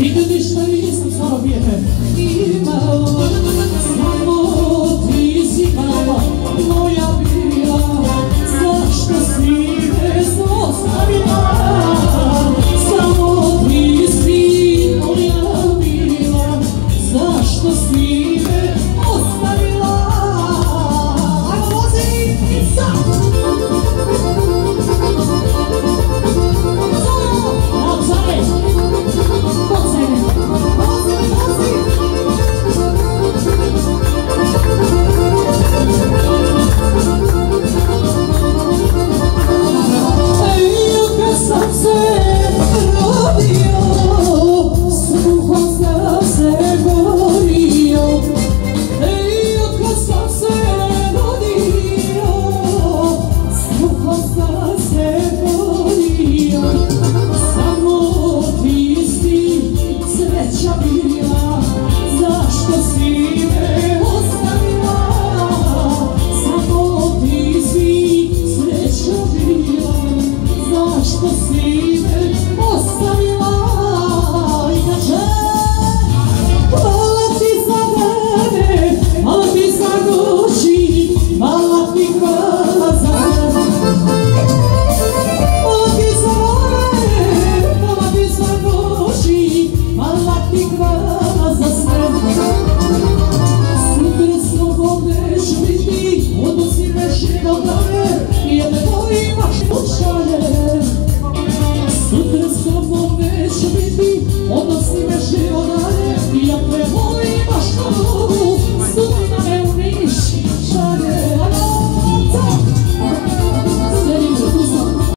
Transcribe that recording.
Nikad ništa nisam sobie imao, samo ti si mama moja bila, zašto si me zlostavila? Samo ti si moja bila, zašto si me ostavila? Ajmo vozi i sad! Sutra s tobom neću biti